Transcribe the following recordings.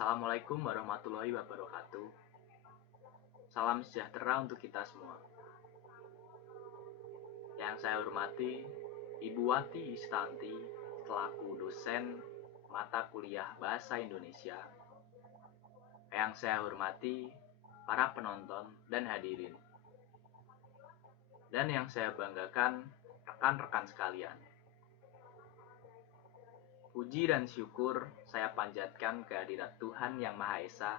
Assalamualaikum warahmatullahi wabarakatuh. Salam sejahtera untuk kita semua. Yang saya hormati Ibu Wati Istanti selaku dosen mata kuliah Bahasa Indonesia. Yang saya hormati para penonton dan hadirin. Dan yang saya banggakan rekan-rekan sekalian. Puji dan syukur saya panjatkan kehadirat Tuhan Yang Maha Esa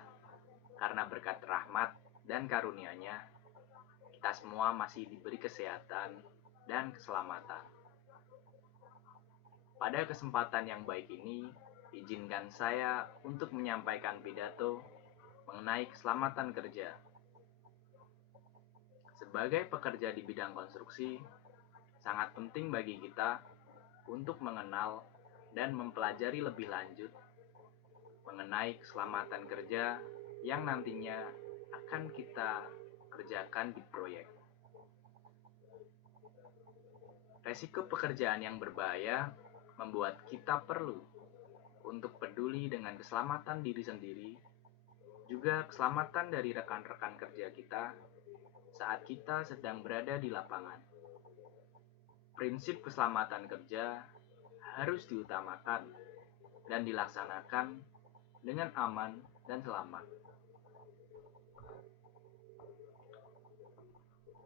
karena berkat rahmat dan karunia-Nya kita semua masih diberi kesehatan dan keselamatan. Pada kesempatan yang baik ini, izinkan saya untuk menyampaikan pidato mengenai keselamatan kerja. Sebagai pekerja di bidang konstruksi, sangat penting bagi kita untuk mengenal dan mempelajari lebih lanjut mengenai keselamatan kerja yang nantinya akan kita kerjakan di proyek. Resiko pekerjaan yang berbahaya membuat kita perlu untuk peduli dengan keselamatan diri sendiri, juga keselamatan dari rekan-rekan kerja kita saat kita sedang berada di lapangan. Prinsip keselamatan kerja harus diutamakan dan dilaksanakan dengan aman dan selamat.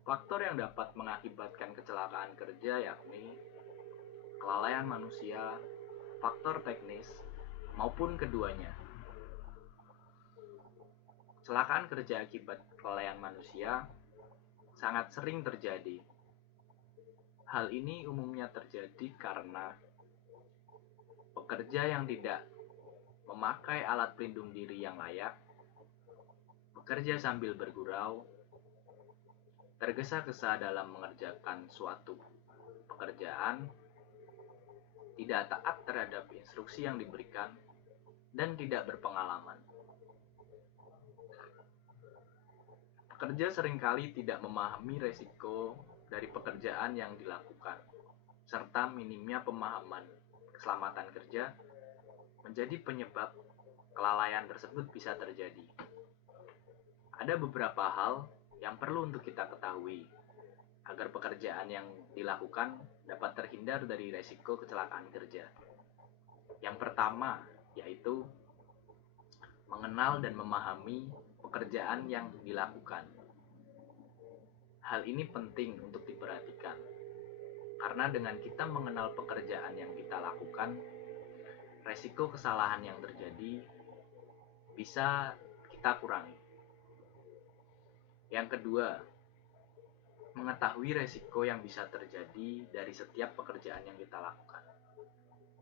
Faktor yang dapat mengakibatkan kecelakaan kerja yakni kelalaian manusia, faktor teknis, maupun keduanya. Kecelakaan kerja akibat kelalaian manusia sangat sering terjadi. Hal ini umumnya terjadi karena pekerja yang tidak memakai alat pelindung diri yang layak, bekerja sambil bergurau, tergesa-gesa dalam mengerjakan suatu pekerjaan, tidak taat terhadap instruksi yang diberikan, dan tidak berpengalaman. Pekerja seringkali tidak memahami resiko dari pekerjaan yang dilakukan, serta minimnya pemahaman keselamatan kerja menjadi penyebab kelalaian tersebut bisa terjadi. Ada beberapa hal yang perlu untuk kita ketahui agar pekerjaan yang dilakukan dapat terhindar dari resiko kecelakaan kerja. Yang pertama yaitu mengenal dan memahami pekerjaan yang dilakukan. Hal ini penting untuk diperhatikan, karena dengan kita mengenal pekerjaan yang kita lakukan, resiko kesalahan yang terjadi bisa kita kurangi. Yang kedua, mengetahui resiko yang bisa terjadi dari setiap pekerjaan yang kita lakukan.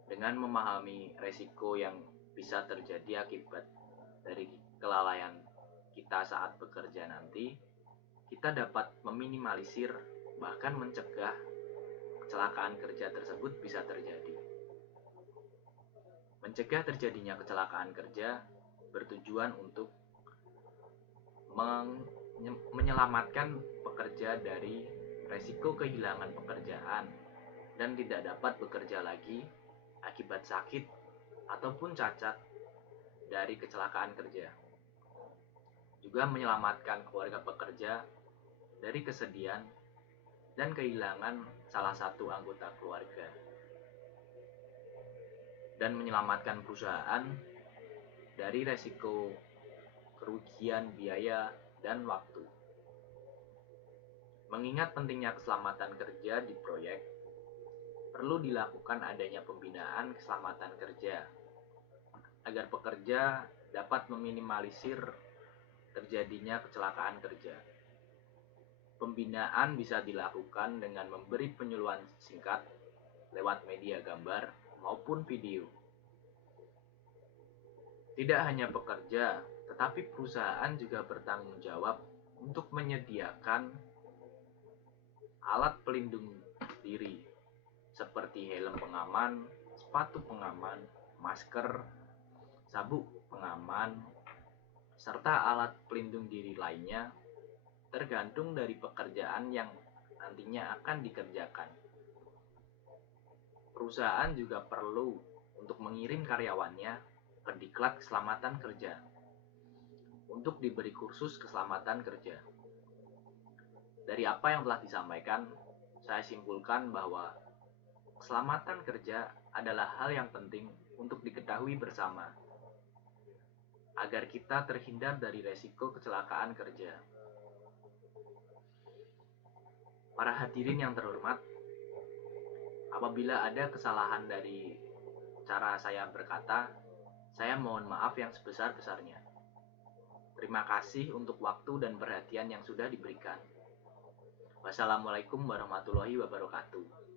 Dengan memahami resiko yang bisa terjadi akibat dari kelalaian kita saat bekerja nanti, kita dapat meminimalisir bahkan mencegah kecelakaan kerja tersebut bisa terjadi. Mencegah terjadinya kecelakaan kerja bertujuan untuk menyelamatkan pekerja dari resiko kehilangan pekerjaan dan tidak dapat bekerja lagi akibat sakit ataupun cacat dari kecelakaan kerja. Juga menyelamatkan keluarga pekerja dari kesedihan dan kehilangan salah satu anggota keluarga. Dan menyelamatkan perusahaan dari resiko kerugian biaya dan waktu. Mengingat pentingnya keselamatan kerja di proyek, perlu dilakukan adanya pembinaan keselamatan kerja agar pekerja dapat meminimalisir terjadinya kecelakaan kerja. Pembinaan bisa dilakukan dengan memberi penyuluhan singkat lewat media gambar maupun video. Tidak hanya pekerja, tetapi perusahaan juga bertanggung jawab untuk menyediakan alat pelindung diri seperti helm pengaman, sepatu pengaman, masker, sabuk pengaman, serta alat pelindung diri lainnya tergantung dari pekerjaan yang nantinya akan dikerjakan. Perusahaan juga perlu untuk mengirim karyawannya Perdiklat Keselamatan Kerja untuk diberi kursus keselamatan kerja. Dari apa yang telah disampaikan, saya simpulkan bahwa keselamatan kerja adalah hal yang penting untuk diketahui bersama, agar kita terhindar dari resiko kecelakaan kerja. Para hadirin yang terhormat, apabila ada kesalahan dari cara saya berkata, saya mohon maaf yang sebesar-besarnya. Terima kasih untuk waktu dan perhatian yang sudah diberikan. Wassalamualaikum warahmatullahi wabarakatuh.